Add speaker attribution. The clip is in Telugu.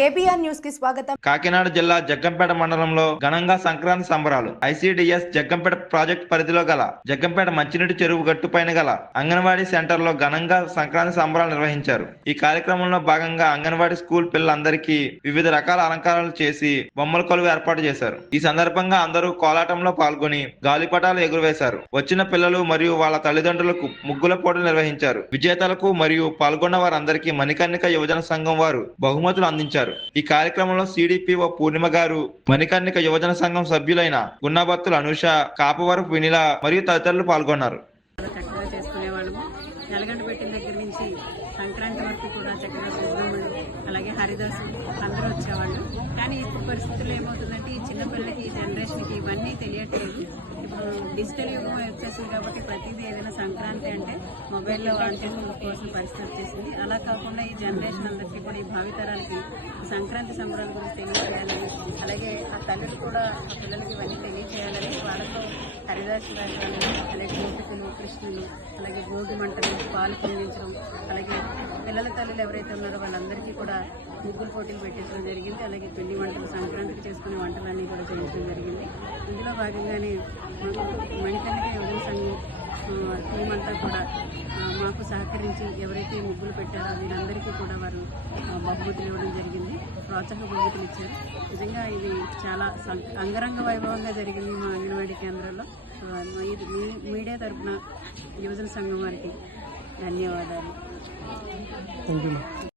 Speaker 1: కేబీఆర్ న్యూస్కి స్వాగతం.
Speaker 2: కాకినాడ జిల్లా జగ్గంపేట మండలంలో ఘనంగా సంక్రాంతి సంబరాలు. ఐసీడీఎస్ జగ్గంపేట ప్రాజెక్ట్ పరిధిలో గల జగ్గంపేట మంచినీటి చెరువు గట్టు పైన గల అంగన్వాడీ సెంటర్లో ఘనంగా సంక్రాంతి సంబరాలు నిర్వహించారు. ఈ కార్యక్రమంలో భాగంగా అంగన్వాడీ స్కూల్ పిల్లలందరికీ వివిధ రకాల అలంకారాలు చేసి బొమ్మల కొలువు ఏర్పాటు చేశారు. ఈ సందర్భంగా అందరూ కోలాటంలో పాల్గొని గాలిపటాలు ఎగురవేశారు. వచ్చిన పిల్లలు మరియు వాళ్ళ తల్లిదండ్రులకు ముగ్గుల పోటీలు నిర్వహించారు. విజేతలకు మరియు పాల్గొన్న వారందరికీ మణికర్ణిక యువజన సంఘం వారు బహుమతులు అందించారు. ఈ కార్యక్రమంలో సిడిపిఓ పూర్ణిమ గారు మణికర్ణిక యువజన సంఘం సభ్యులైన గున్నబత్తుల అనుష కాపవరపు వినిల మరియు తదితరులు పాల్గొన్నారు.
Speaker 3: పెట్టిన దగ్గర నుంచి సంక్రాంతి వరకు కూడా చక్కగా సుబ్రహ్మణ్యం అలాగే హరిదాసు అందరూ వచ్చేవాళ్ళు. కానీ ఇప్పుడు పరిస్థితుల్లో ఏమవుతుందంటే ఈ చిన్నపిల్లలకి ఈ జనరేషన్కి ఇవన్నీ తెలియట్లేదు. ఇప్పుడు డిజిటల్ యుగం వచ్చేసింది కాబట్టి ప్రతిదీ ఏదైనా సంక్రాంతి అంటే మొబైల్లో ఆన్ కోసం పరిస్థితి వచ్చేసింది. అలా కాకుండా ఈ జనరేషన్ అందరికీ కూడా ఈ భావితరాలకి సంక్రాంతి సంబరాల గురించి తెలియజేయాలని అలాగే ఆ తల్లులు కూడా ఆ పిల్లలకి ఇవన్నీ తెలియజేయాలని వాళ్ళతో హరిదాసు రాశాలని అలాగే గోపికలు కృష్ణులు అలాగే భోగి మంటలు పాలు పొందించడం అలాగే పిల్లల తల్లులు ఎవరైతే ఉన్నారో వాళ్ళందరికీ కూడా ముగ్గులు పోటీలు పెట్టించడం జరిగింది. అలాగే పిండి వంటలు సంక్రాంతికి చేసుకునే వంటలన్నీ కూడా చేయించడం జరిగింది. ఇందులో భాగంగానే మాకు మణికర్ణిక యువజన సంఘం ఆ, టీం అంతా కూడా ఆ, మాకు నుంచి ఎవరైతే ముగ్గులు పెట్టారో వీరందరికీ కూడా వారు బహుమతులు ఇవ్వడం జరిగింది. ప్రోత్సాహ బహుమతులు ఇచ్చారు. నిజంగా ఇది చాలా సం- అంగరంగ వైభవంగా జరిగింది మా అంగన్వాడీ కేంద్రంలో. మీ- మీడియా తరఫున యువజన సంఘం వారికి ధన్యవాదాలు.